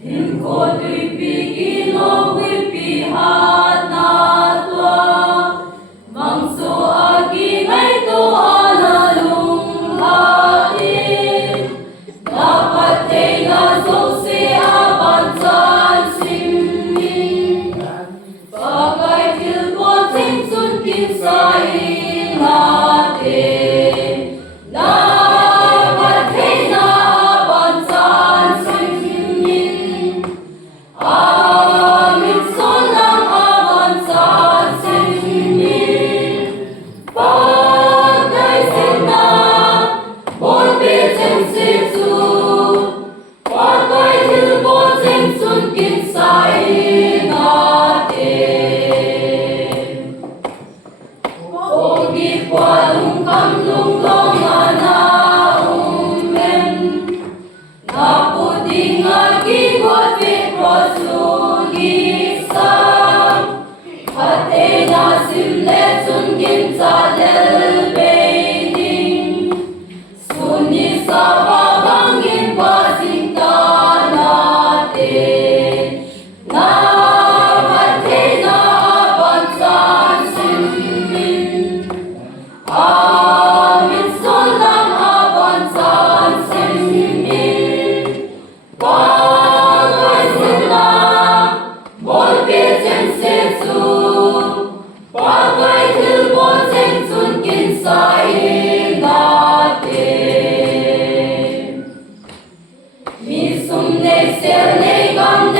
Lingkod ipigilong ipihat na tua, mangso agingay tuan alunghain. Dapat ay nasok si abansan siming, bagay tilpon simsun kinsain natin. Dapat ay na abansan siming, amin solang abansan siming. Bagay sina, bolbit simsimsu, bagay tilpon simsun kinsain natin. Ogi palung kamlunglong anaumen, napuding agigot vikros lugisam, hati nasimlet sungin sa delbening, suni sa babangin pasingtan natin. Napati na abansan simin, amin solang abansan simin. Bagay sila, bolbit simsimsu, bagay tilpon simsun kinsain natin. Misum ne sel ne gam